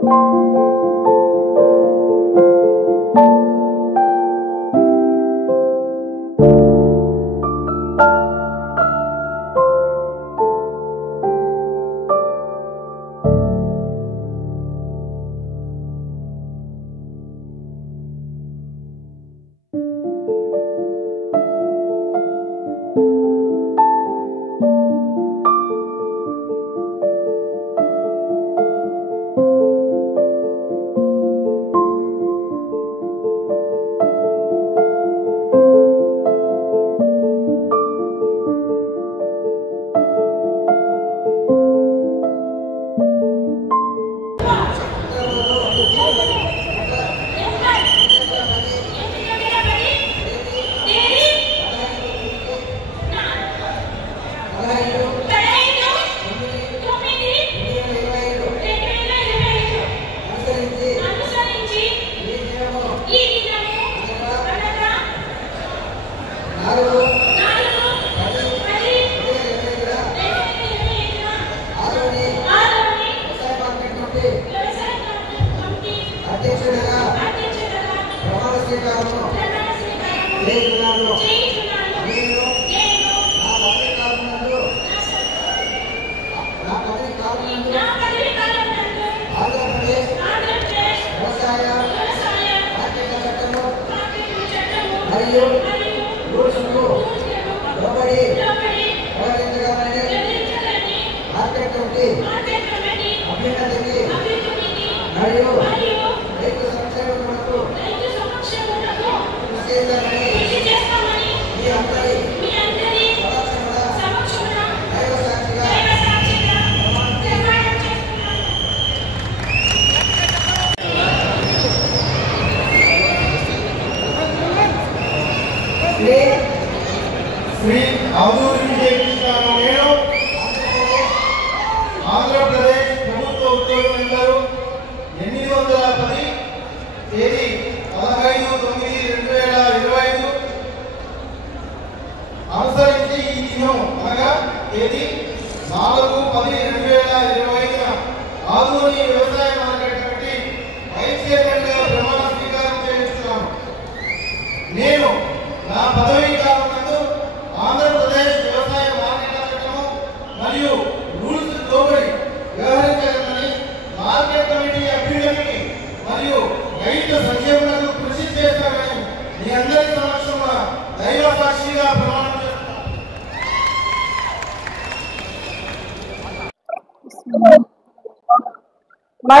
मैं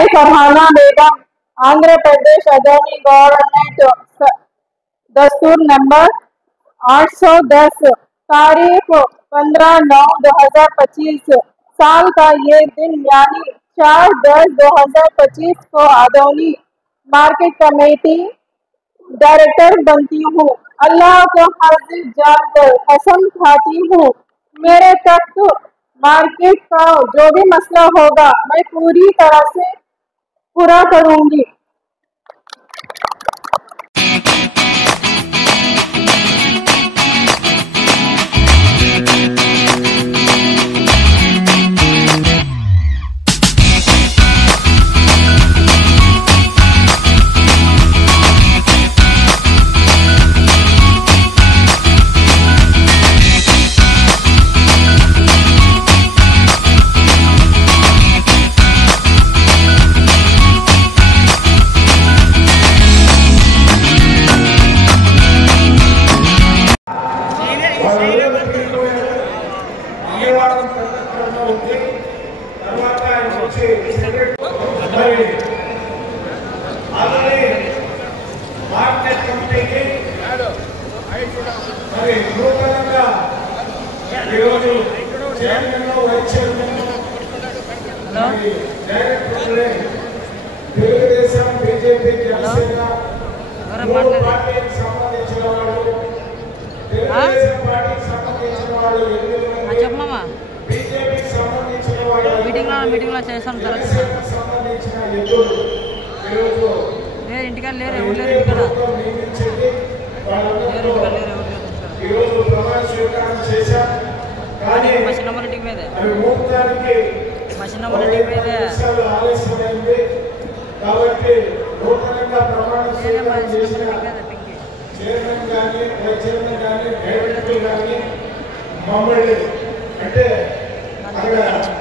फरहाना बेगम आंध्र प्रदेश अदौनी गवर्नमेंट दस्तूर नंबर 810 तारीख 15/9/2025 साल का ये दिन यानी 4/10/2025 को अदौनी मार्केट कमेटी डायरेक्टर बनती हूँ। अल्लाह को हाजिर जानकर कसम खाती हूँ, मेरे तक मार्केट का जो भी मसला होगा मैं पूरी तरह से पूरा करूंगी। మీటింగ్లో చేసాం ఇంటికా లేరు ఎవరు లేరు ఇంటికాడ మసినమ్మ ఇంటికి మీదే స్వీకారం చేసిన చైర్మన్ కానీ వైస్ చైర్మన్ కానీ డైరెక్టర్లు కానీ మమ్మల్ని అంటే అక్కడ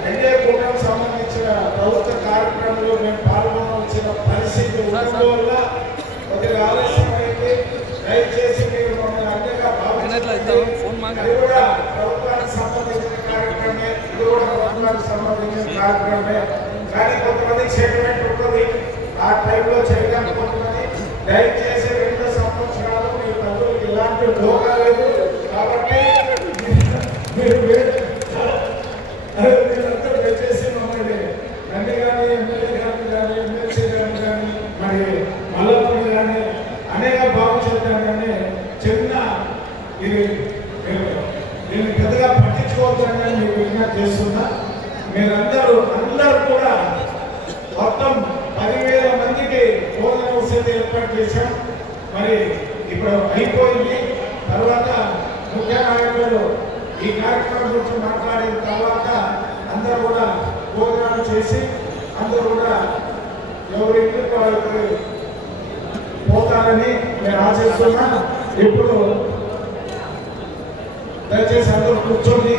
ఎన్డీఏ కూటమికి సంబంధించిన ప్రభుత్వ కార్యక్రమంలో మేము పాల్గొనవలసిన పరిస్థితి ఉండడం వల్ల కొద్దిగా ఆలస్యం అయితే దయచేసి మీరు మమ్మల్ని అంతగా భావించాలి. కూడా ప్రభుత్వానికి సంబంధించిన కార్యక్రమమే, ఇది కూడా ప్రభుత్వానికి సంబంధించిన కార్యక్రమమే. కానీ కొంతమంది సెటిల్మెంట్ ఉంటుంది, ఆ టైంలో చేయడానికి దయచేసి 2 సంవత్సరాలు మీ ప్రజలకు ఇలాంటి లోగా లేదు. కాబట్టి మీరు మీరంతా దయచేసి మమ్మల్ని నంది కానీ ఎమ్మెల్యే గారిని కానీ ఎమ్మెల్సీ గారిని కానీ మరి మల్లపల్లి కానీ అనేక బాగు చేద్దాం కానీ చిన్న ఇది నేను పెద్దగా పట్టించుకోవద్దని నేను విజ్ఞప్తి చేస్తున్నా. అందరూ కూడా మొత్తం 10,000 మందికి భోజన వసతి ఏర్పాటు చేశాం. మరి ఇప్పుడు అయిపోయింది. తర్వాత ముఖ్య నాయకులు ఈ కార్యక్రమం గురించి మాట్లాడిన తర్వాత అందరూ కూడా భోజనాలు చేసి అందరూ కూడా ఎవరికి వాళ్ళకి పోతారని నేను ఆశిస్తున్నా. ఇప్పుడు దయచేసి అందరూ కూర్చోండి.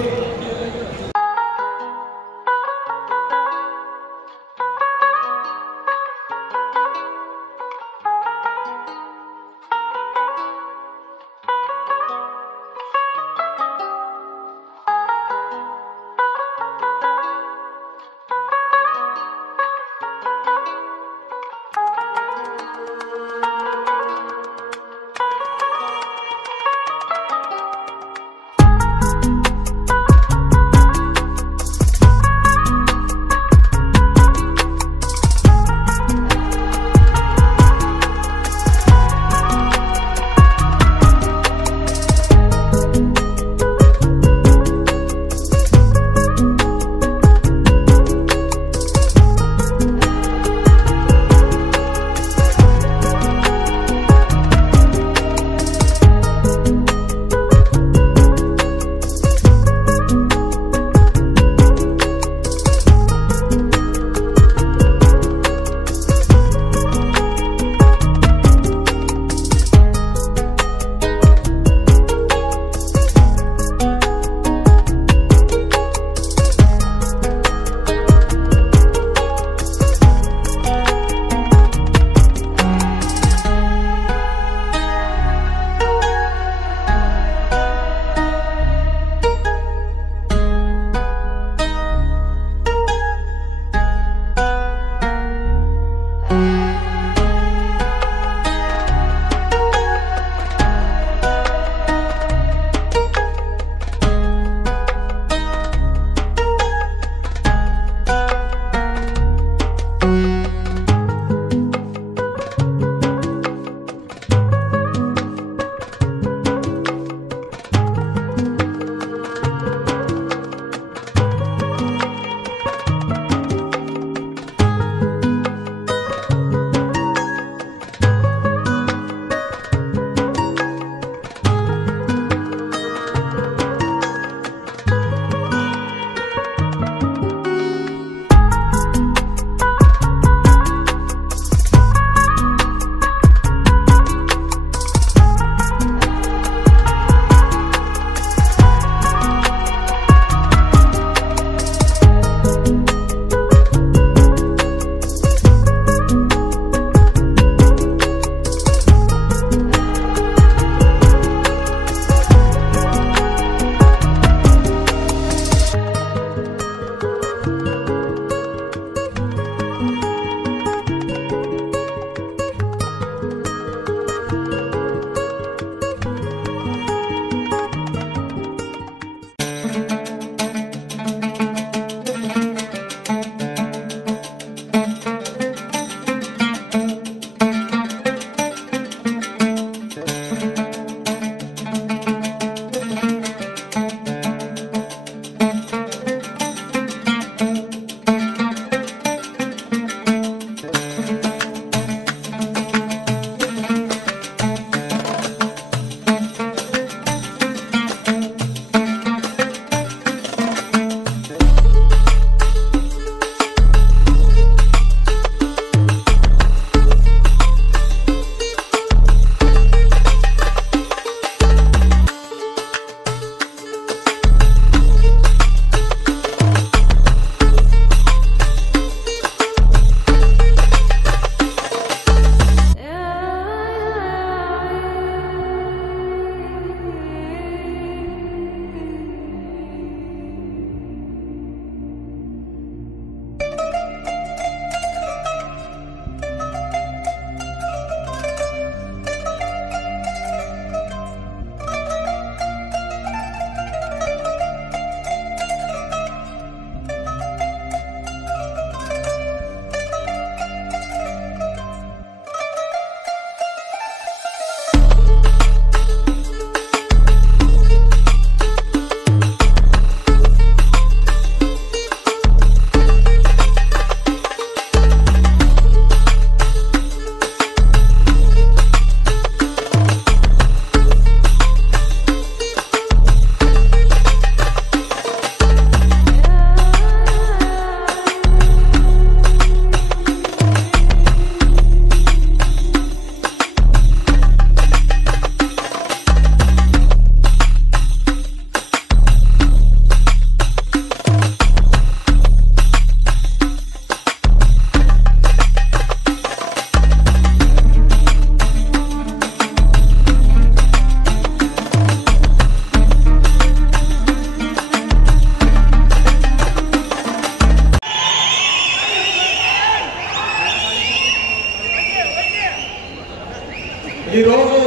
ఈరోజు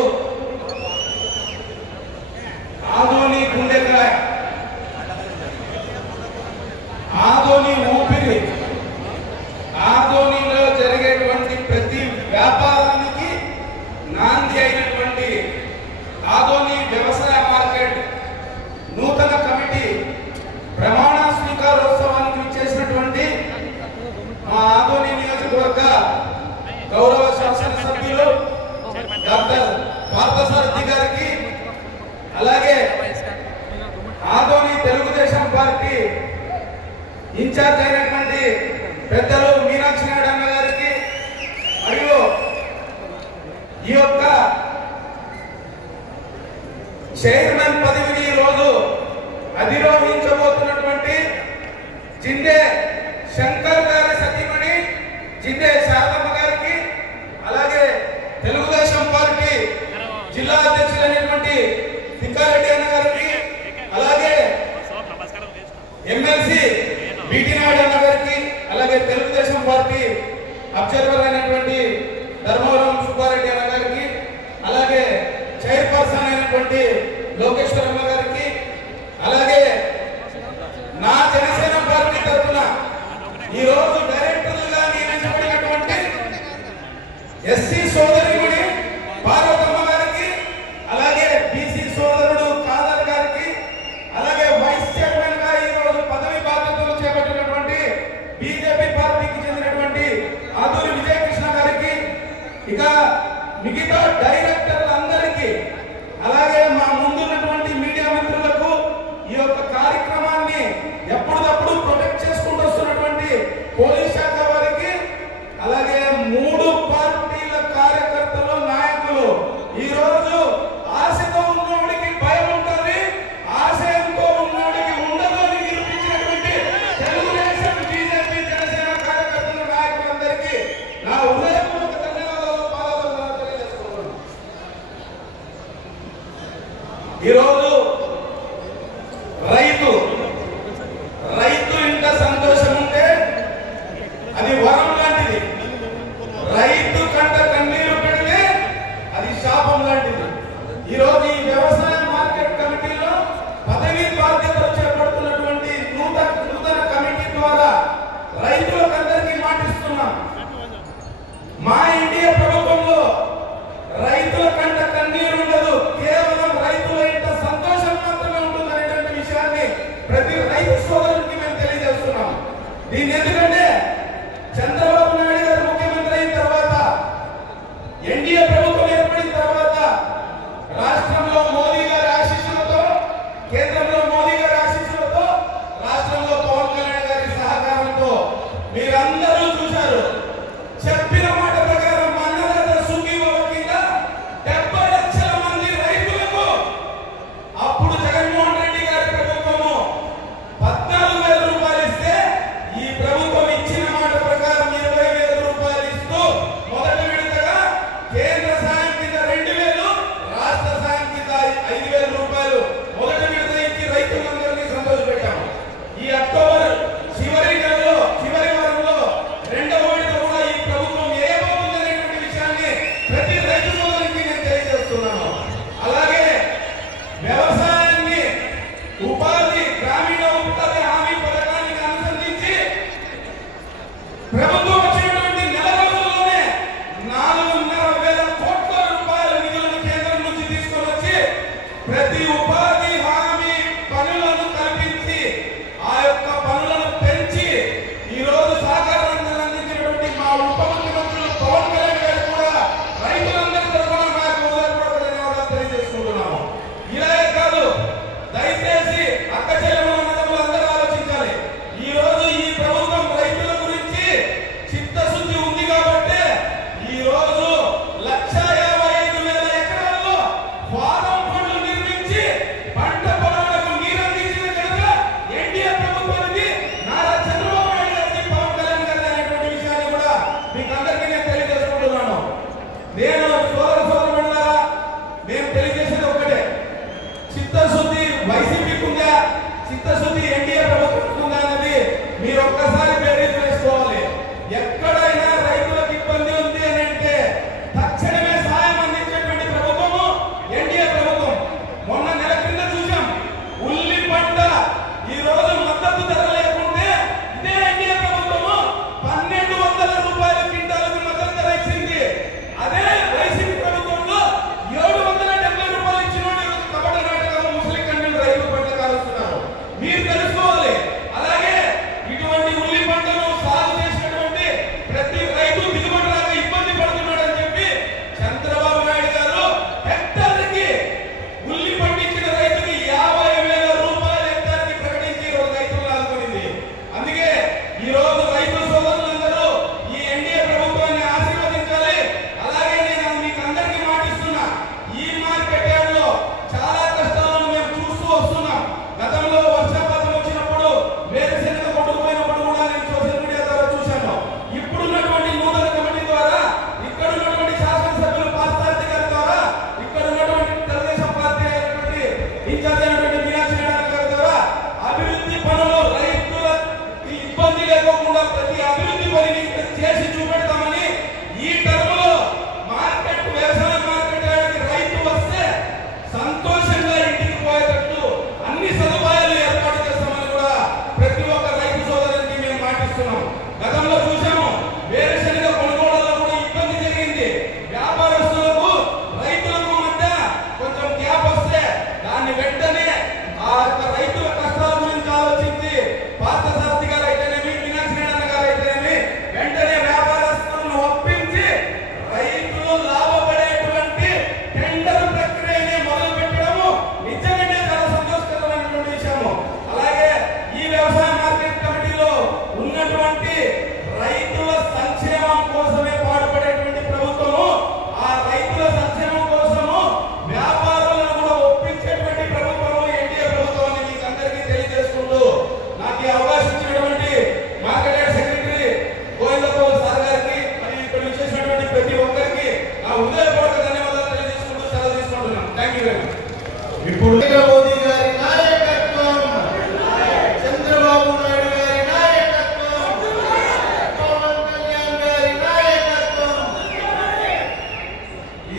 ఆదోని గుండెకాయ, ఆదోని ఊపిరి, ఆదోనిలో జరిగేటువంటి ప్రతి వ్యాపారానికి నాంది అయినటువంటి ఆదోని వ్యవసాయ మార్కెట్ నూతన కమిటీ ప్రమాణ స్వీకారోత్సవానికి ఇచ్చేసినటువంటి మా ఆదోని నియోజకవర్గ గౌరవ శాసనసభ్యులు డాక్టర్ పార్థసారథి గారికి, అలాగే ఆదోని తెలుగుదేశం పార్టీ ఇన్ఛార్జ్ అయినటువంటి పెద్దలు మీనాక్షి నాయుడు అన్న గారికి, మరియు ఈ యొక్క చైర్మన్ పదవిని ఈరోజు అధిరోహించబోతున్నటువంటి జిందే శంకర్ గారి సతీమణి జిందే శారదమ్మ గారికి, అలాగే తెలుగుదేశం పార్టీ జిల్లా అధ్యక్షులైనటువంటి తిక్కారెడ్డి అన్న గారికి, అలాగే ఎమ్మెల్సీ బీటీ నాయుడు అన్న గారికి, అలాగే తెలుగుదేశం పార్టీ అబ్జర్వర్ అయినటువంటి ధర్మవరం సుబ్బారెడ్డి అన్న గారికి, అలాగే చైర్పర్సన్ అయినటువంటి లోకేశ్వరమ్మ గారికి, అలాగే నా జనసేన పార్టీ తరఫున ఈరోజు డైరెక్టర్లుగా నియమించబడినటువంటి ఎస్సీ సోదరిమణి పార్వతమ్మ గారికి, అలాగే బీసీ సోదరుడు ఖాదర్ గారికి, అలాగే వైస్ చైర్మన్ గా ఈరోజు పదవి బాధ్యతలు చేపట్టినటువంటి బీజేపీ పార్టీకి చెందినటువంటి ఆదూరి విజయకృష్ణ గారికి, ఇక మిగతా డైరెక్టర్లందరికీ, అలాగే మా ముందున్నటువంటి మీడియా మిత్రులకు, ఈ యొక్క కార్యక్రమాన్ని ఎప్పటికప్పుడు ప్రొటెక్ట్ చేసుకుంటూ వస్తున్నటువంటి పోలీస్ శాఖ వారికి, అలాగే 3 పార్టీల కార్యకర్తలు, నాయకులు, ఈ రోజు ఆశతో ఉన్నోడికి భయం ఉంటుంది, ఆశయంతో ఉన్నోడికి ఉండదు అని నిరూపించినటువంటి తెలుగుదేశం, బీజేపీ, జనసేన కార్యకర్తలు, నాయకులందరికీ నా హృదయపూర్వక ధన్యవాదాలు, పాదాలు తెలియజేస్తున్నాను. ఈరోజు రైతు ఇంత సంతోషం ఉంటే అది వరం లాంటిది.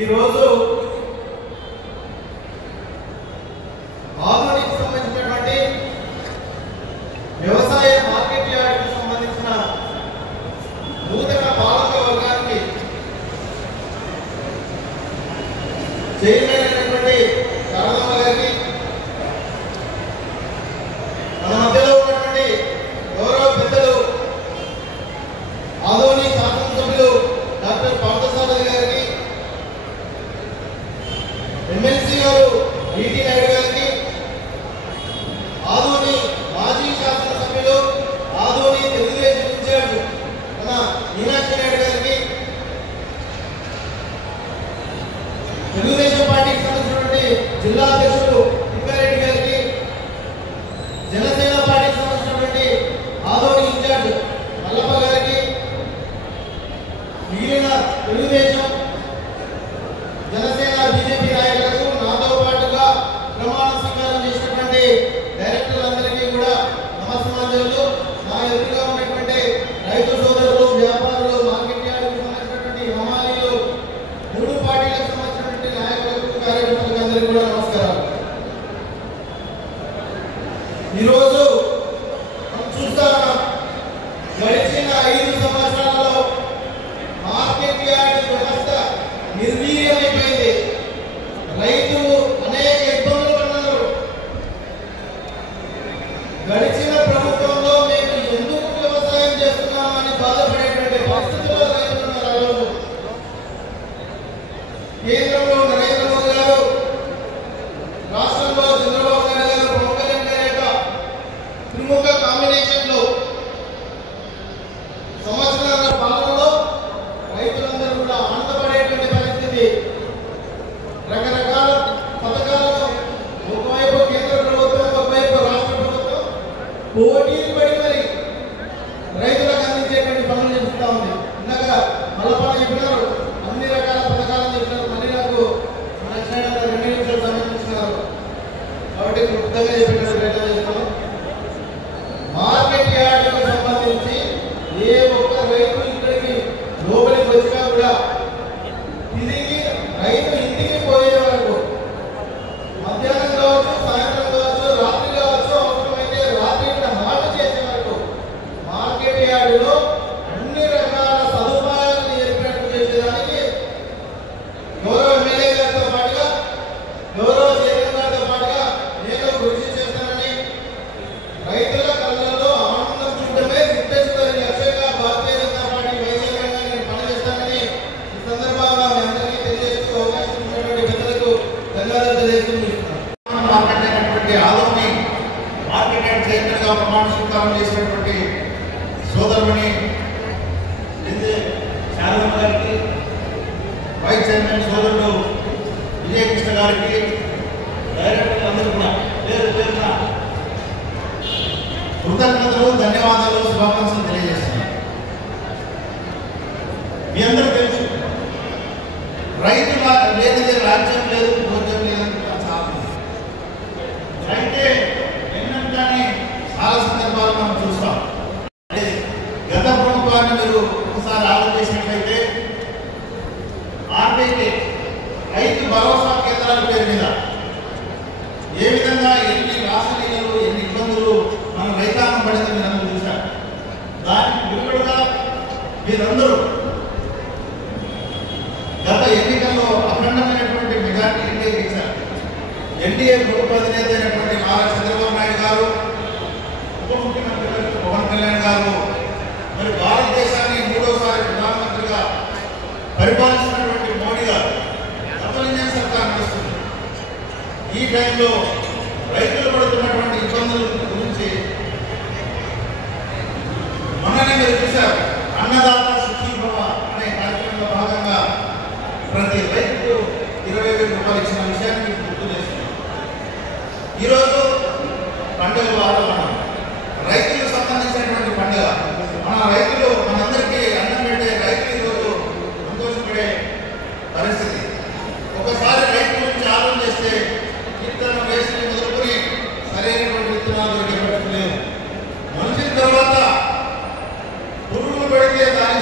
ఈరోజు ఆధునిక సంబంధించినటువంటి వ్యవసాయ మార్కెట్ యార్డ్కి సంబంధించిన నూతన పాలక వర్గానికి చైర్మన్ అయినటువంటి కరణమ్మ గారికి, మన మధ్యలో ఉన్నటువంటి గౌరవ పెద్దలు ఆదోని శాసనసభ్యులు డాక్టర్ పార్థసారథి గారికి, ఎమ్మెల్సీ గారు ఈటీ నాయుడు గారికి, ఆదోని మాజీ శాసనసభ్యులు ఆదోని తెలుగుదేశం ఇన్ఛార్జ్ మన మీనాక్షి నాయుడు గారికి, తెలుగుదేశం పార్టీకి సంబంధించినటువంటి జిల్లా అధ్యక్షుడు తిప్పారెడ్డి గారికి, జనసేన పార్టీకి సంబంధించినటువంటి ఆదోని ఇన్ఛార్జ్ మల్లప్ప గారికి, మిగిలిన తెలుగుదేశం జనసేన బీజేపీ నాయకులకు, నాతో పాటుగా ప్రమాణ స్వీకారం చేసినటువంటి డైరెక్టర్లందరికీ కూడా నమస్కారాలు. నా ఎదురుగా ఉన్నటువంటి రైతు సోదరులు, వ్యాపారులు, మార్కెట్ యార్డుకు సంబంధించినటువంటి హమాలీలు, మూడు పార్టీలకు సంబంధించినటువంటి నాయకులకు, కార్యకర్తలకు అందరికీ కూడా నమస్కారాలు. ఈరోజు మనం చూస్తా ఉన్నాం, గడిచిన 5 సంవత్సరాలలో మార్కెట్ యార్డ్ వ్యవస్థ నిర్వీర్యమైపోయింది. రైతులు అనేక ఇబ్బందులు పడ్డారు. గడిచిన ప్రభుత్వంలో మేము ఎందుకు వ్యవసాయం చేస్తున్నామని బాధపడేటువంటి పరిస్థితుల్లో రైతులు ఉన్నారు. ఆ రోజు కేంద్రంలో నరేంద్ర మోదీ గారు, రాష్ట్రంలో చంద్రబాబు నాయుడు గారు, పవన్ కళ్యాణ్ గారి యొక్క త్రిముఖ కాంబినేషన్ లో సంవత్సరాల పాలనలో రైతులందరూ కూడా ఆనందపడేటువంటి పరిస్థితి. రకరకాల పథకాలను ఒకవైపు కేంద్ర ప్రభుత్వం, ఒకవైపు రాష్ట్ర ప్రభుత్వం పోటీలు పడి మరి రైతులకు అందించేటువంటి పనులు చేస్తూ ఉంది. ఇందాక మల్లపాట చెప్పినారు, అన్ని రకాల పథకాలను చెప్పినారు. మళ్ళీ నాకు నచ్చినట్టు 2 నిమిషాలు సంబంధించినారు కాబట్టి క్లుప్తంగా చెప్పినట్టు ప్రయత్నం చేస్తాను. మార్కెట్ యార్డుకు సంబంధించి ఏ ఒక్క రైతు ఇక్కడికి లోపలికి వచ్చినా కూడా తిరిగి రైతు ఇంటికి పోయే వరకు, మధ్యాహ్నం కావచ్చు, సాయంత్రం కావచ్చు, రాత్రి కావచ్చు, అవసరమైతే రాత్రి ఇక్కడ మాట చేసే వరకు మార్కెట్ యార్డులో అన్ని రకాల సదుపాయాలను ఏర్పాటు చేసేదానికి గౌరవ ఎమ్మెల్యే గారితో పాటుగా, గౌరవ చైర్మన్ గారితో పాటుగా నేను కృషి చేస్తానని, రైతుల కళ్ళలో ఆనందం చూడటమే చిత్తశుద్ధి లక్ష్యంగా భారతీయ జనతా పార్టీ వైద్యంగా నేను పనిచేస్తానని ఈ సందర్భంగా మీ అందరికీ తెలియజేస్తూ అవకాశం ఇచ్చినటువంటి పెద్దలకు ధన్యవాదాలు తెలియజేస్తున్నాను. ఆదోని మార్కెట్ యార్డ్ చైర్మన్ గా ప్రమాణ స్వీకారం చేసినటువంటి సోదరుని శారదమ్మ గారికి, వైస్ చైర్మన్ సోదరుడు విజయకృష్ణ గారికి, డైరెక్టర్లందరూ కూడా పేరు పేరున కృతజ్ఞతలు, ధన్యవాదాలు, శుభాకాంక్షలు తెలియజేస్తున్నాను. మీ అందరూ తెలుసు, రైతుల లేనిదే రాజ్యం లేదు, భోజ్యం లేదని చాలా అయితే ఎన్నంటానే చాలా సందర్భాలు మనం చూస్తాం. గత ప్రభుత్వాన్ని మీరు ఒకసారి ఆలోచించినట్లయితే ఆర్బీఐ రైతు భరోసా కేంద్రాల పేరు మీద ఏ విధంగా ఎన్ని రాసలీలలు, ఎన్ని ఇబ్బందులు మన రైతాంగం పడిందని మీరందరూ చూశారు. దానికి విరుగుడుగా మీరందరూ గత ఎన్నికల్లో అఖండమైనటువంటి మెజార్టీ ఎన్డీఏకి ఇచ్చారు. ఎన్డీఏ ప్రభుత్వ అధినేత అయినటువంటి నారా చంద్రబాబు నాయుడు గారు, ఉప ముఖ్యమంత్రి పవన్ కళ్యాణ్ గారు, మరి భారతదేశాన్ని 3వసారి ప్రధానమంత్రిగా పరిపాలిస్తున్నటువంటి మోడీ గారు, డబుల్ ఇంజిన్ సర్కార్ నడుస్తుంది. ఈ టైంలో రైతులు పడుతున్నటువంటి ఇబ్బందుల గురించి మొన్ననే మీరు చూశారు. అన్నదాత సుఖీభవ అనే కార్యక్రమంలో భాగంగా ప్రతి రైతుకు 20,000 రూపాయలు ఇచ్చిన విషయాన్ని మీకు గుర్తు చేస్తున్నాం. ఈరోజు పండుగ వాతావరణం, రైతులకు సంబంధించినటువంటి పండుగ. మన రైతులు, మనందరికీ అన్నం పెట్టే రైతులు ఈరోజు సంతోషపడే పరిస్థితి. ఒకసారి రైతు గురించి ఆలోచన చేస్తే విత్తనం వేసి మొదలుకొని సరైనటువంటి విత్తనాలు దొరికే పరిస్థితి లేదు. మొలిచిన తర్వాత పురుగులు పెడితే దాని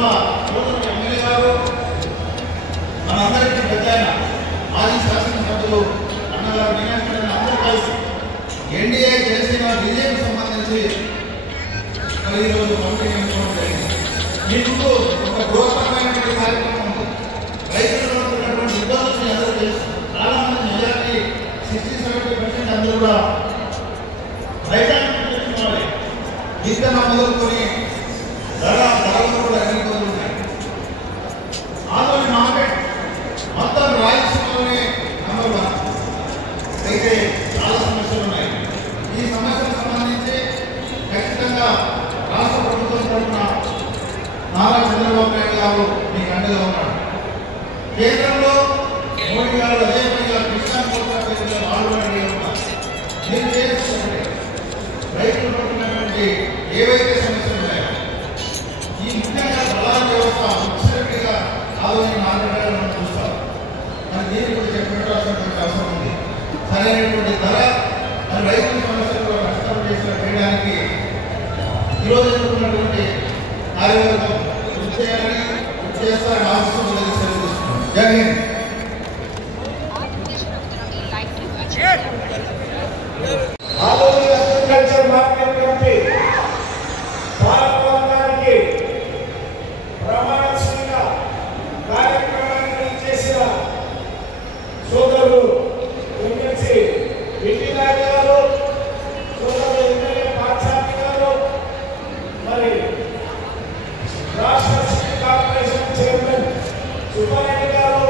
గౌరవ ఎమ్మెల్యే గారు మనందరికీ పెద్ద మాజీ శాసనసభ్యులు అన్నగారు మీనాక్షి అందరూ కలిసి ఎన్డీఏ చేసిన విజయం సంబంధించి మరి ఈరోజు కమిటీ ఎన్నుకోవడం జరిగింది. మీకు ఒక గృహపరమైనటువంటి కార్యక్రమం ఉంది. రైతుల్లో ఉన్నటువంటి ఇబ్బందులు అందరూ తెలుసు. చాలా మంది మెజారిటీ 60-70% అందరూ కూడా రైతాంగం తెచ్చుకోవాలి. విత్తనం మొదలుకొని ధరలు కూడా అన్ని మొదలున్నాయి. ఆధునిక మార్కెట్ మొత్తం రాయలసీమలోనే నంబర్ 1. అయితే చాలా సమస్యలు ఉన్నాయి. ఈ సమస్యలకు సంబంధించి ఖచ్చితంగా రాష్ట్ర ప్రభుత్వం తరఫున నారా చంద్రబాబు నాయుడు గారు మీకు అండగా ఉన్నాడు. కేంద్రంలో మోడీ గారు అదేవిధంగా కృష్ణా కోటా పేరులో వాళ్ళు అడిగి ఉన్నారు. మీరు చేస్తున్నట్టు రైతులు పడుతున్నటువంటి ఏవైతే సమస్యలు ఉన్నాయో ఈ ముఖ్యంగా బలాల వ్యవస్థ ముఖ్యంగా ఆధునిక మార్కెట్లను మనం చూస్తాం. మరి దీన్ని కూడా చెప్పినటువంటి అవసరం ఉంది. సరైనటువంటి ధర మరి రైతుల సమస్యలు నష్టం చేయడానికి ఈరోజు ఎదుర్కొన్నటువంటి కార్యవర్గం కృషి చేయాలని చేస్తారని ఆశిస్తున్నాం. జై హింద్. ఆధునిక అగ్రికల్చర్ మార్కెట్ కమిటీ భారతదేశానికి ప్రమాణస్వీక కార్యక్రమాన్ని చేసిన సోదరులు ఎమ్మెల్సీ విజయనాథ్ గారు, సోదరులు ఎమ్మెల్యే పాఠశాల గారు, మరి రాష్ట్ర సిటీ కార్పొరేషన్ చైర్మన్ సుబ్బారెడ్డి గారు,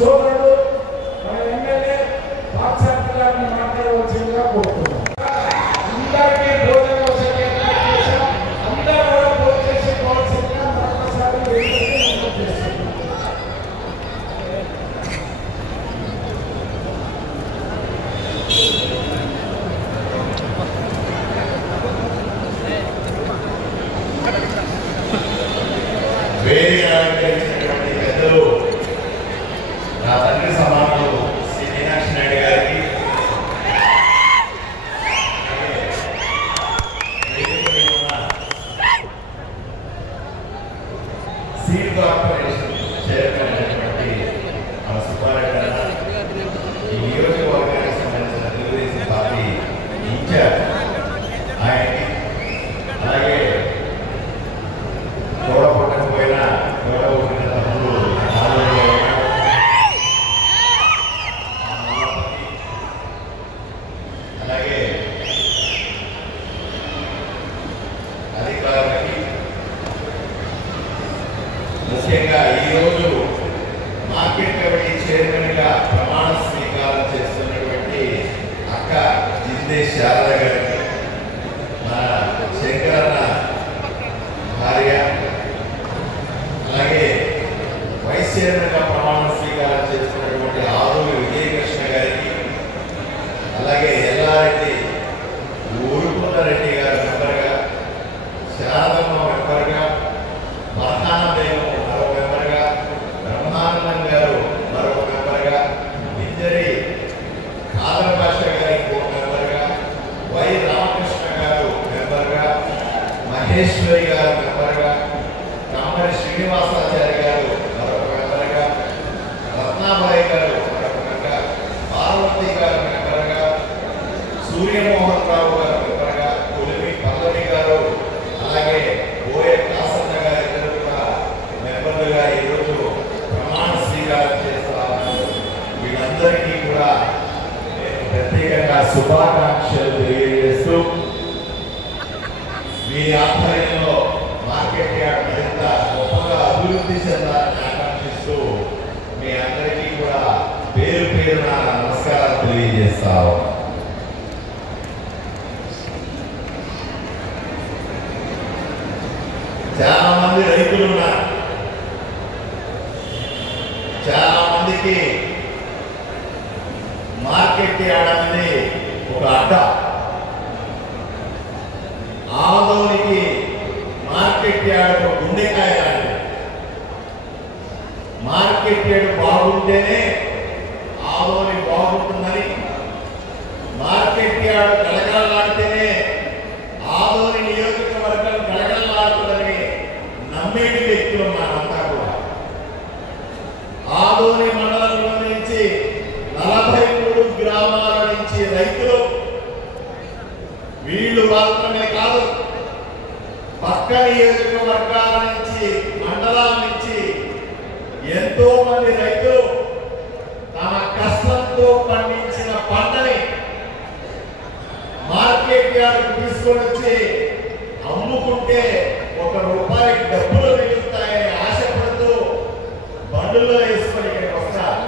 సోదరుడు మన ఎమ్మెల్యే పాఠశాల గారిని మాట్లాడవలసిందిగా కోరుతున్నాం. అందరికీ భోజన వసతి ఏర్పాటు చేశాం. అందరూ కూడా భోజనం చేసుకోవాల్సిందిగా మరొకసారి చేస్తున్నాం. వేదిక అలంకరించినటువంటి పెద్దలు నా తండ్రి సమానులు శ్రీ మీనాక్షి నాయుడు గారికి, సీడ్ కార్పొరేషన్ చైర్మన్ అయినటువంటి మన సుబ్బారెడ్డి గారు, ఈ నియోజకవర్గానికి సంబంధించిన తెలుగుదేశం పార్టీ ఇన్ఛార్జ్ ఆయనకి, అలాగే చూడపట్టకపోయినా చూడబోతున్న తమ్ముడు అలాగే అధికారులకి, ముఖ్యంగా ఈరోజు మార్కెట్ కమిటీ చైర్మన్ గా ప్రమాణ స్వీకారం చేస్తున్నటువంటి అక్క జిందే శారద గారికి, మన శంకరన్న భార్య, అలాగే వైస్ చైర్మన్ గా ప్రమాణ స్వీకారం చేస్తున్నటువంటి ఆరూరి విజయకృష్ణ గారికి, అలాగే ఎల్లారెడ్డి ఊరుకున్నారెడ్డి గారు మెంబర్గా, శారదమ్మ మెంబర్గా, మరహానందేమో మరొక మెంబర్గా, బ్రహ్మానందం గారు మరొక మెంబర్గా, ఇంజరి కాదర భాష గారి ఇంకో మెంబర్గా, వై రామకృష్ణ గారు మెంబర్గా, మహేశ్వరి గారు మెంబర్గా, కమ్మరి శ్రీనివాసాచార్య గారు మరొక మెంబర్గా, రత్నాబాయి గారు మరొక మెంబర్గా, పార్వతి గారు మెంబర్గా, సూర్యమోహన్ రావు గారు మెంబర్గా, కొలిమి పల్లవి గారు, అలాగే ఓఏ కాసన్న గారి ఇద్దరు కూడా మెంబర్లుగా ఈరోజు ప్రమాణ స్వీకారం చేస్తున్నారు. వీళ్ళందరికీ కూడా నేను ప్రత్యేకంగా శుభాకాంక్షలు తెలియజేస్తూ, మీ ఆధ్వర్యంలో మార్కెట్ యార్డ్ మరింత గొప్పగా అభివృద్ధి చెందాలని ఆకాంక్షిస్తూ మీ అందరికీ కూడా పేరు పేరున నమస్కారాలు తెలియజేస్తాను. చాలా మంది రైతులు ఉన్నారు. చాలా మందికి మార్కెట్ యార్డ్ అనేది ఒక అడ్డ. ఆదోనికి మార్కెట్ యార్డ్ ఒక గుండెకాయ లాంటిది. మార్కెట్ యార్డ్ బాగుంటేనే ఆదోని బాగుంటుందని, మార్కెట్ యార్డ్ కలకలలాడితేనే ఆదోని నియోజకవర్గం కలకలలాడుతుందని నమ్మేటి వ్యక్తులు ఉన్నారంతా కూడా. ఆదోని మండలంలో నుంచి 43 గ్రామాల నుంచి రైతులు, వీళ్ళు మాత్రమే కాదు, పక్క నియోజకవర్గాల నుంచి, మండలాల నుంచి ఎంతో మంది రైతులు తమ కష్టంతో పండించిన పంటని మార్కెట్ యార్డ్ తీసుకొని వచ్చి అమ్ముకుంటే ₹1 డబ్బులు మిగులుతాయని ఆశపడుతూ బండుల్లో వేసుకొని ఇక్కడికి వస్తారు.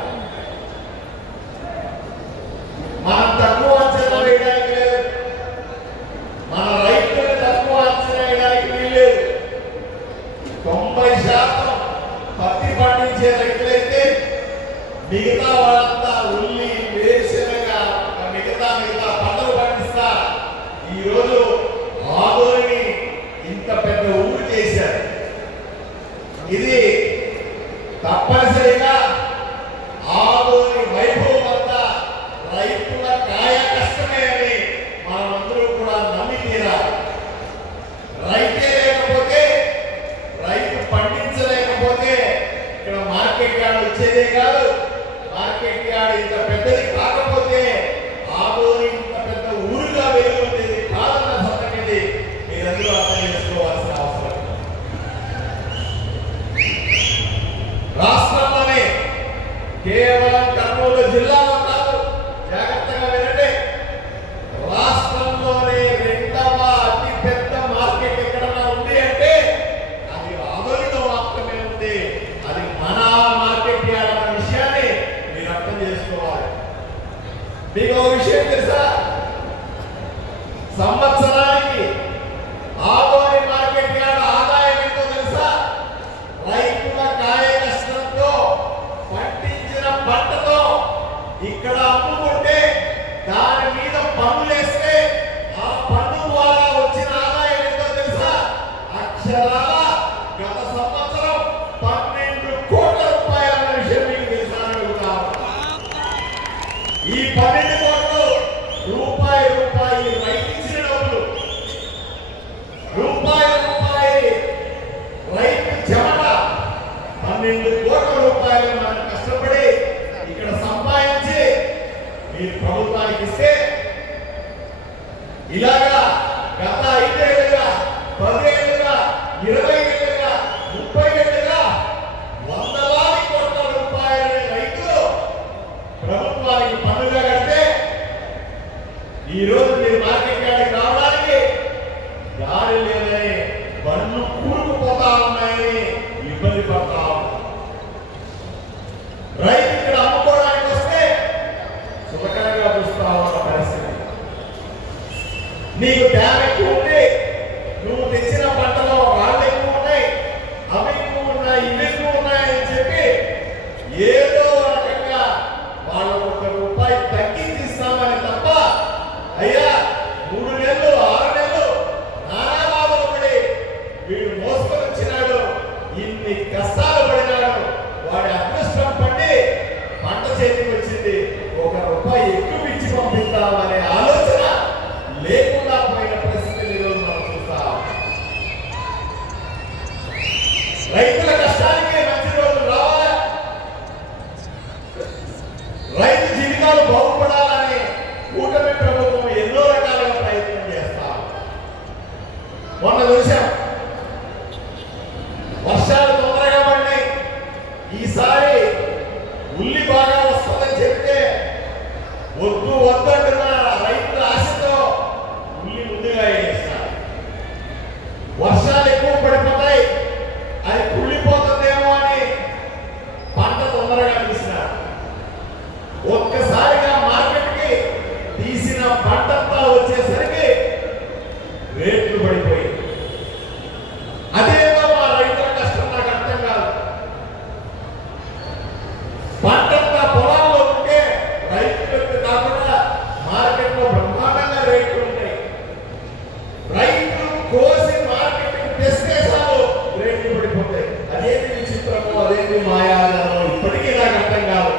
మనం తక్కువ అంచనా వేయడానికి లేదు, మన రైతులను తక్కువ అంచనా వేయడానికి వీల్లేదు. 90% పత్తి పండించే రైతులైతే మిగతా వాళ్ళంతా ఉల్లి, వేరుశనగ, మిగతా పంటలు పండిస్తా ఈరోజు ఆదోని ఇంత పెద్ద ఊరు చేశారు. ఇది తప్పనిసరిగా ఆదోని వైభవం అంతా రైతుల కాయ కష్టమే అని మనమందరూ కూడా నమ్మి తీరాలి. రైతే లేకపోతే, రైతు పండించలేకపోతే ఇక్కడ మార్కెట్ యార్డ్ వచ్చేదే కాదు. మార్కెట్ యార్డ్ ఇంత పెద్దది కాకపోతే ఆదోని ఇంత పెద్ద ఊరుగా వెలుగుండేది కాదన్న సంగతి మీరందరూ అర్థం చేసుకోవాల్సిన అవసరం. రాష్ట్రంలోనే కేవలం కర్నూలు జిల్లాలో కాదు, జాగ్రత్తగా వినండి, రాష్ట్రంలోనే 2వ అతి పెద్ద మార్కెట్ ఎక్కడన్నా ఉంది అంటే అది ఆదోనిలో మాత్రమే ఉంది. అది మన మార్కెట్ యార్డ్ అన్న విషయాన్ని మీకు ఒక విషయం తెలుసా? సంవత్సరానికి ఆదోని మార్కెట్ యార్డ్ ఆదాయం ఎంతో తెలుసా? రైతుల కాయ కష్టంతో పండించిన పంటతో ఇక్కడ అమ్ముకుంటే దాని మీద పన్నులేస్తే ఆ పన్ను ద్వారా వచ్చిన ఆదాయం ఎంతో తెలుసా? అక్షరాల గత సంవత్సరం 12 కోట్ల రూపాయల విషయం మీకు తెలుసా అని అడుగుతాను. ఈ 12 కోట్లు రూపాయి రైతు ఇచ్చిన డబ్బులు, రూపాయి రైతు చెమట 12 కోట్ల రూపాయలు మనం కష్టపడి ఇక్కడ సంపాదించి మీరు ప్రభుత్వానికి ఇస్తే ఇలాగా గత 5 ఏళ్ళుగా 10 ఏళ్ళుగా 20 ఏళ్ళుగా 30 ఏళ్ళుగా వందలాది కోట్ల రూపాయల రైతులు ప్రభుత్వానికి పన్నుగా కడితే ఈ రోజు మీరు మార్కెట్ యార్డ్కి రావడానికి దారి లేదని బండ్లు కూరుకుపోతా ఉన్నాయని ఇబ్బంది పడతా ఉన్నారు. రైతు ఇక్కడ అమ్ముకోవడానికి వస్తే సులకనగా చూస్తా ఉన్న పరిస్థితి. నీకు డ్యామ్ ఎక్కువ ఉంది, నువ్వు తెచ్చిన పంటలో రాళ్ళు ఎక్కువ ఉన్నాయి, అవి ఎక్కువ ఉన్నాయి, ఇవి ఎక్కువ ఉన్నాయని చెప్పి ఏదో రకంగా వాళ్ళకు 1 రూపాయి తగ్గించి ఇస్తామని తప్ప, అయ్యా 3 నెలలు 6 నెలలు నానా బాధలు పడి వీడు మోసుకొని వచ్చినాడు, ఇన్ని కష్టాలు పడినాడు, వాడి అదృష్టం పడి పంట చేతికి వచ్చింది, 1 రూపాయి ఎక్కువ ఇచ్చి పంపిస్తామనే ఆలోచన లేకుండా పోయిన పరిస్థితి ఈరోజు మనం చూస్తాం. రైతుల కష్టానికి మంచి రోజులు రావాలా, రైతు జీవితాలు బాగుపడాలని కూటమి ప్రభుత్వం ఎన్నో రకాలుగా ప్రయత్నం చేస్తాం. మొన్న చూశాం, వర్షాలు తొందరగా పడినాయి, ఈసారి ఉల్లి బాగా వస్తుందని చెప్తే వద్దు అంటున్న రైతుల ఆశతో ఉల్లి ముందుగా వేస్తారు. వర్షాలు ఎక్కువ పడిపోతాయి, అది కుళ్ళిపోతుందేమో అని పంట తొందరగా తీసినారు. ఒక్కసారిగా మార్కెట్కి తీసిన పంటంతా వచ్చేసరికి రేట్లు పడిపోయి, అదేదో మా రైతుల కష్టం నాకు అర్థం కాదు. పంటంతా పొలాల్లో ఉంటే రైతులకు కాకుండా మార్కెట్లో బ్రహ్మాండంగా రేట్లు ఉంటాయి. రైతులు కోసి మార్కెట్కి తెస్తే చాలు రేట్లు పడిపోతాయి. అదేంటి విచిత్రమో, అదేంటి మాయాలో ఇప్పటికీ నాకు అర్థం కాదు.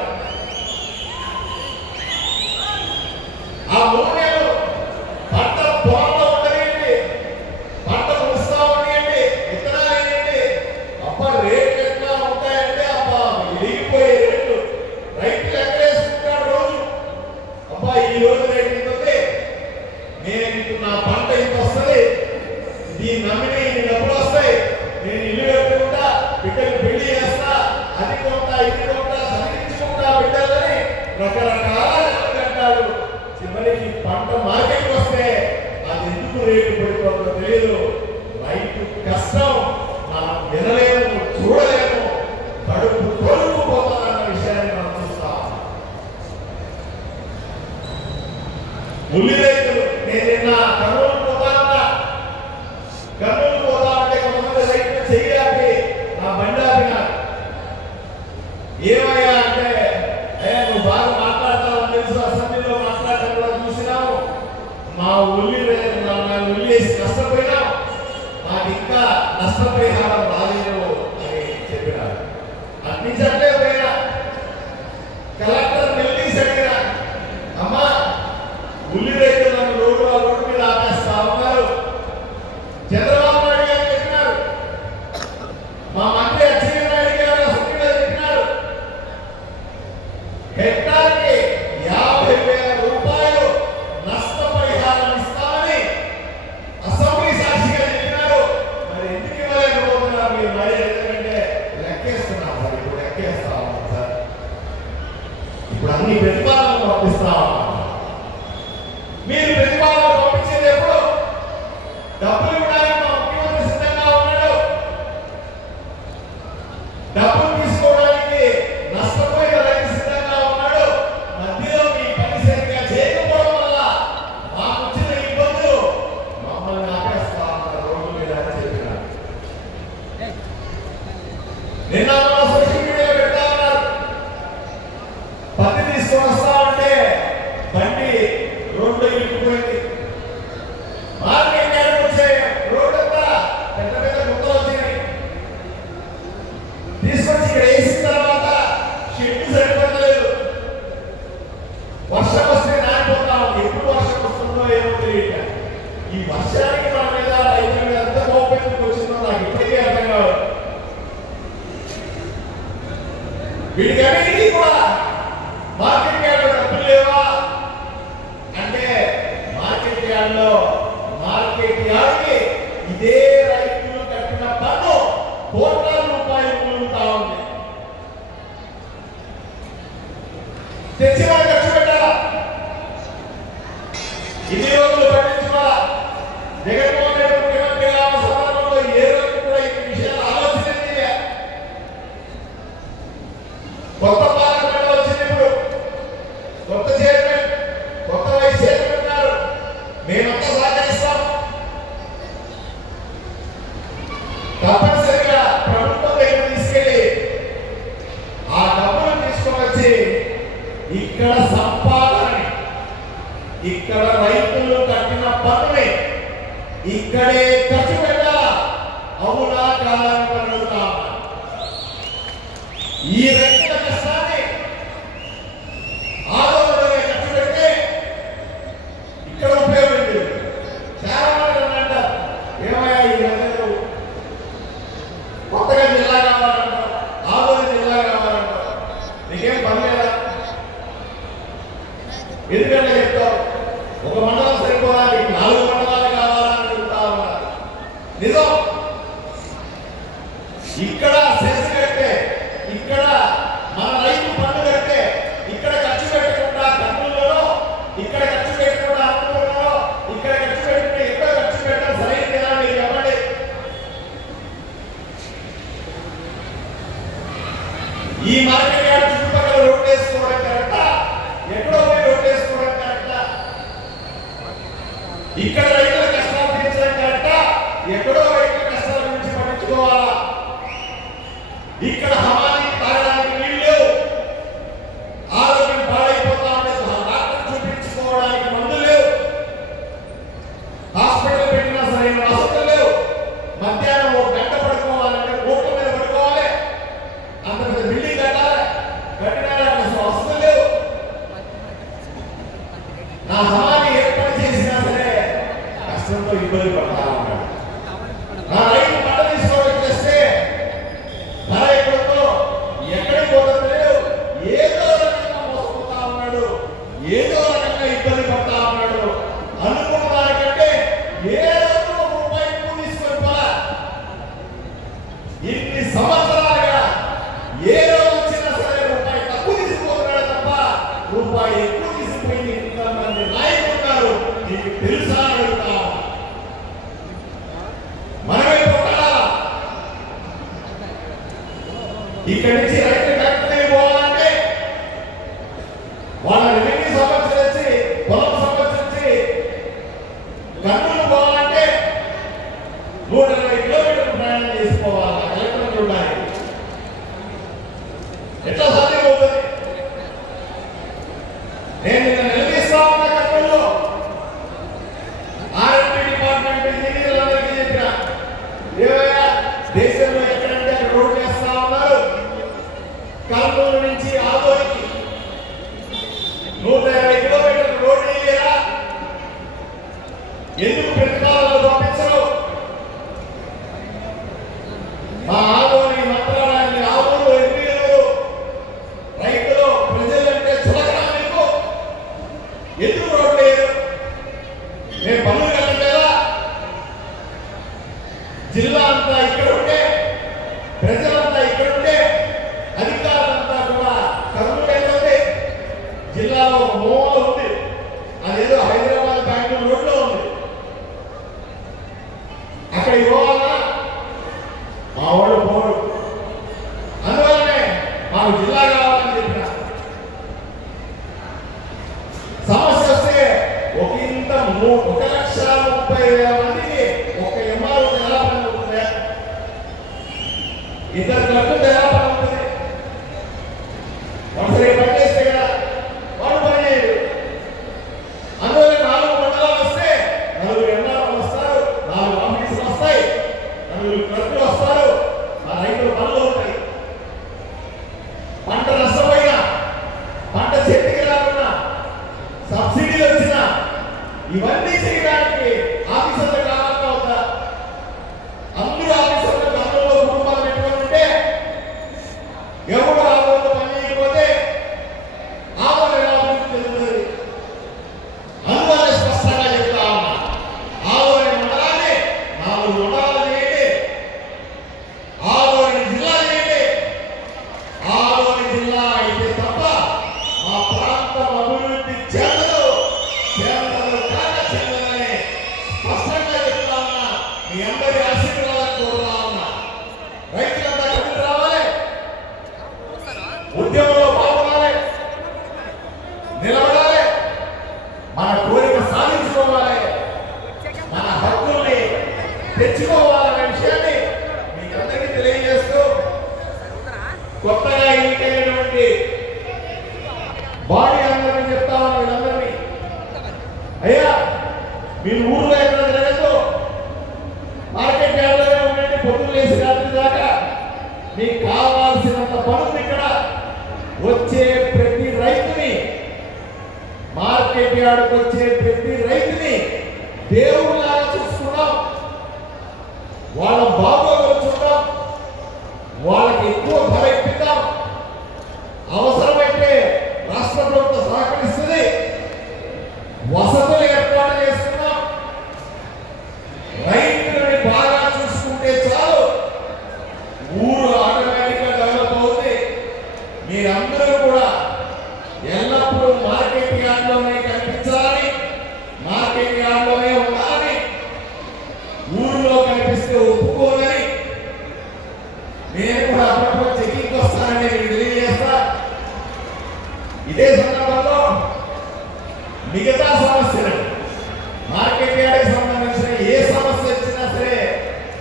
ఆ 3 నెలలు పంట పొలంలో ఉండనియండి, పంట ముస్తా ఉండనియండి, విత్తనాలు వేయండి, అబ్బా రేట్లు ఎట్లా ఉంటాయంటే అబ్బా ఎరిగిపోయే రేట్లు. రైతులు ఎక్కడేసుకుంటాడు రోజు, అబ్బా ఈ రోజు రేటు ఇంత ఉంది, నేను నా పంట ఇంత వస్తుంది, దీన్ని నమ్మిన ఇన్ని డబ్బులు వస్తాయి, నేను ఇల్లు కట్టుకుంటా, బిడ్డలు పెళ్లి చేస్తా, అది కొంటా ఇది కొంటా చదివించుకుంటా బిడ్డలని రకరకాల అంటాడు. చివరికి పంట మార్కెట్కి వస్తే అది ఎందుకు రేటు పడిపోతుందో తెలియదు. రైతు కష్టం మనం వినలేము, చూడలేము, కడుపు కొలుకుపోతాదన్న విషయాన్ని మనం చూస్తాం. ఉల్లి రైతులు, నేను నిన్న కర్నూలు పోతా ఉంటే కొంతమంది రైతులు చెయ్యాలి నా బండి ఆపినారు. ఏమయ్యా అంటే, నువ్వు బాగా మాట్లాడతావని తెలుసు, అసెంబ్లీలో మాట్లాడటం కూడా చూసినావు, మా ఉల్లి వేసి నష్టపోయినావు, మాకు ఇంకా నష్టపరిహారం రాలేదు అని చెప్పినారు. అట్నించట్లే పోయినా కలెక్టర్ నిలదీసి అడిగినా, అమ్మా ఉల్లి రైతులను రోడ్డు మీద ఆపేస్తా ఉన్నారు. చంద్రబాబు నాయుడు గారు చెప్పినారు, మా మంత్రి అచ్చెన్నాయుడు గారు అసెంబ్లీలో చెప్పినారు, హెక్టార్కి 50,000 రూపాయలు నష్టపరిహారం ఇస్తామని అసెంబ్లీ సాక్షిగా చెప్పినారు. మరి ఎందుకు ఇవ్వలేకపోతున్నారు మీరు? మరి ఎందుకంటే లెక్కేస్తున్నాం సార్, ఇప్పుడు లెక్కేస్తా ఉన్నాం సార్, ఇప్పుడు అన్ని ప్రతిపాదనలు పంపిస్తా ఉన్నాం. మీరు ప్రతిపాదనలు పంపించేది ఎప్పుడు? డబ్బులు ఇవ్వడానికి మా ముఖ్యమంత్రి సిద్ధంగా ఉన్నాడు, డబ్బులు తీసుకోవడానికి నష్టపోయిన రైతు సిద్ధంగా ఉన్నాడు. మధ్యలో మీ పని సరిగ్గా వీటికన్నిటికీ కూడా మార్కెట్ యార్డ్లో డబ్బులు లేవా అంటే మార్కెట్ యార్డ్లో మార్కెట్ యార్డ్కి ఇదే రైతులు కట్టిన పన్ను కోట్ల రూపాయలు పొందుతా ఉంది. తెచ్చిన ఖర్చు పెట్టాలా? ఇన్ని రోజులు పట్టించుకోవాలా? జగన్మోహన్ రెడ్డి ముఖ్యమంత్రిగా ఉన్న సందర్భంలో ఏ రోజు కూడా ఈ విషయాలు ఆలోచించలేదు. కొత్త పార్లమెంట్ వచ్చినప్పుడు కొత్త చైర్మన్, కొత్త వైస్ చైర్మన్ ఉన్నారు. మేమంతా సహకరిస్తాం. తప్పనిసరిగా ప్రభుత్వం దగ్గర తీసుకెళ్లి ఆ డబ్బులు తీసుకొని వచ్చి ఇక్కడ సంపాదనని, ఇక్కడ రైతులు కట్టిన పన్నుని ఇక్కడే ఖర్చు పెట్టాలా? అవునా కాదని అడుగుతా. ఈ రైతుల కష్టాన్ని ఆదోళనగా ఖర్చు పెడితే ఇక్కడ ఉపయోగపడింది. చాలా మంది అంటారు, ఏమయ్యా ఈ రైతులు కొత్తగా జిల్లా కావాలంటారు, ఆదోళన జిల్లా కావాలంటారు, నీకేం పని లేదా? ఎందుకంటే చెప్తావు ఒక మండలం సరిపోవడానికి 4 మండలాలు కావాలని అడుగుతా ఉన్నారు. నిజం. ఇక్కడ సెస్ కడితే, ఇక్కడ మన రైతు పన్ను కడితే, ఇక్కడ ఖర్చు పెట్టకుండా కర్నూలులో, ఇక్కడ ఖర్చు పెట్టకుండా అన్నూరులో, ఇక్కడ ఖర్చు పెట్టుకుంటే ఎక్కడ ఖర్చు పెట్టడం సరైనది ఎలా మీరు చెప్పండి. ఈ మార్కెట్ యార్డ్ చుట్టుపక్కల రోడ్డు వేసుకోవడం కరెక్టా? ఎక్కడో పోయి రోడ్డు వేసుకోవడం కరెక్టా? ఇక్కడ రైతుల కష్టాలు తీర్చడం కరెక్టా? ఎక్కడో రైతుల కష్టాల గురించి పట్టించుకోవాలా? ఇక్కడ హమాలి తాగడానికి నీళ్ళు లేవు, ఆరోగ్యం పాడైపోతా ఉంటే డాక్టర్ చూపించుకోవడానికి మందులు లేవు, హాస్పిటల్ పెట్టినా సరైన వసతులు లేవు, మధ్యాహ్నం 1 గంట పడుకోవాలంటే కోట్ల మీద పడుకోవాలి, అంత పెద్ద బిల్డింగ్ కట్టాలి, కట్టినా వసతులు లేవు. నా హమాలి ఏర్పాటు చేసినా సరే కష్టంతో ఇబ్బంది పడతా ఉన్నాడు. నా రైతు పంట తీసుకోవడం చేస్తే ధర ఎక్కడితో ఎక్కడికి పోతుంది లేదు, ఏదో రకంగా మోసపోతా ఉన్నాడు, ఏదో రకంగా ఇబ్బంది పడతా ఉన్నాడు. అనుకున్న దానికంటే ఏ రోజు రూపాయి ఎక్కువ తీసుకొని పోలా. ఇన్ని సంవత్సరాలుగా ఏ రోజు వచ్చినా సరే రూపాయి తక్కువ తీసుకుపోతున్నాడు తప్ప రూపాయి ఎక్కువ తీసుకుపోయింది ఇంతమంది నాయకులు ఉన్నారు. నీకు తెలుసా అడుగుతా. మనమే పొట్టాలా? ఇక్కడి నుంచి రైతు ఫ్యాక్టరీ పోవాలంటే వాళ్ళ రెవెన్యూ సంబంధించి పొలం సంబంధించి కర్నూలు పోవాలంటే 120 కిలోమీటర్లు ప్రయాణం చేసుకోవాలి. కలెక్టర్లు ఉన్నాయి. ఎట్లా సాధ్యమవుతుంది? నేను నిన్న నిలదీస్తా ఉన్నా కర్నూలులో ఆర్ఎండ్బి డిపార్ట్మెంట్ ఇంజనీర్లందరికీ చెప్పిన, ఏవయ్యా దేశంలో ఎక్కడంటే అక్కడ రోడ్డు వేస్తా ఉన్నారు. కర్నూలు నుంచి ఆదోనికి 120 కిలోమీటర్ల రోడ్డు వేయరా? ఎందుకు ప్రతిపాదనలు పంపించరు? మా ఆదోని మంత్రాలయాన్ని ఆదోలు ఎంపీలు రైతులు ప్రజలంటే చులకన మీకు ఎందుకు రోడ్డు వేయరు? మేము పనులు కట్టలేదా? జిల్లా అంతా ఇక్కడ ఉంటే, ప్రజలంతా ఇక్కడ ఉంటే, అధికారులంతా కూడా కర్నూలు ఉంది. జిల్లాలో ఒక మూల ఉంది, అదేదో హైదరాబాద్ బెంగళూరు రోడ్లో ఉంది. అక్కడ ఇవ్వాలన్నా మా వాళ్ళు పోరు. అందువల్లనే మాకు జిల్లా కావాలని చెప్పిన. సమస్య వస్తే ఒక ఇంత 1,30,000 మందికి ఒక ఎంఆర్ఓ ఎలా పని అవుతుంది? 2 క్లబ్లు ఎలా పని అవుతుంది? వాళ్ళు సరిగ్గా పని చేస్తే కదా వాళ్ళు పని చేయరు. అందువల్ల 4 మండలాలు వస్తే 4 ఎంఆర్ఓలు వస్తారు, 4 ఆఫీసులు వస్తాయి, 4 క్లబ్లు వస్తారు. ఆ రైతులు పనులు ఉంటాయి. పంట జిల్లా అయితే తప్ప మా ప్రాంతం అభివృద్ధి చెందదు కాక చెందదని స్పష్టంగా చెప్తా ఉన్నా. మీ అందరి ఆశీర్వాదాలు కోరుతా ఉన్నా. రైతులంతా కలిసి రావాలి, ఉద్యమంలో పాల్గొనాలి, నిలబడాలి, మన కోరిక సాధించుకోవాలి, మన హక్కుల్ని తెచ్చుకోవాలనే విషయాన్ని మీకందరికీ తెలియజేస్తూ కొత్తగా ఎన్నికైనటువంటి బాడీ అందరినీ చెప్తా ఉన్నా. వీళ్ళందరినీ అయ్యా మీరు ఊర్లో ఎక్కడ జరగదు, మార్కెట్ యార్డ్లోనే ఉండండి, పొద్దున్న లేసి రాత్రి దాకా మీకు కావాల్సినంత పనులు ఇక్కడ వచ్చే ప్రతి రైతుని, మార్కెట్ యార్డ్కి వచ్చే ప్రతి రైతుని దేవుళ్ళలాగా చూసుకున్నాం. వాళ్ళ బాగోగులు చూద్దాం, వాళ్ళకి ఎక్కువ ధర ఇప్పిద్దాం, అవసరమైతే రాష్ట్ర ప్రభుత్వం సహకరిస్తుంది, వసతులు ఏర్పాటు చేస్తున్నాం. రైతులని బాగా చూసుకుంటే చాలు, ఊరు ఆటోమేటిక్గా డెవలప్ అవుతుంది. మీరందరూ కూడా ఎల్లప్పుడూ మార్కెట్ యార్డ్లోనే కనిపించాలని, మార్కెట్ యార్డ్లోనే ఉండాలని, ఊరిలో కనిపిస్తే ఒప్పుకోనని, నేను కూడా అప్పుడప్పుడు చెకింగ్ వస్తానని మీకు తెలియజేస్తా. ఇదే సందర్భంలో మిగతా సమస్యలు, మార్కెట్ యార్డ్కి సంబంధించిన ఏ సమస్య వచ్చినా సరే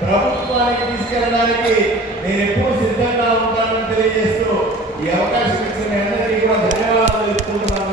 ప్రభుత్వానికి తీసుకెళ్ళడానికి నేను ఎప్పుడు సిద్ధంగా ఉంటానని తెలియజేస్తూ ఈ అవకాశం ఇచ్చిన అందరికీ కూడా ధన్యవాదాలు తెలుపుకుంటున్నాను.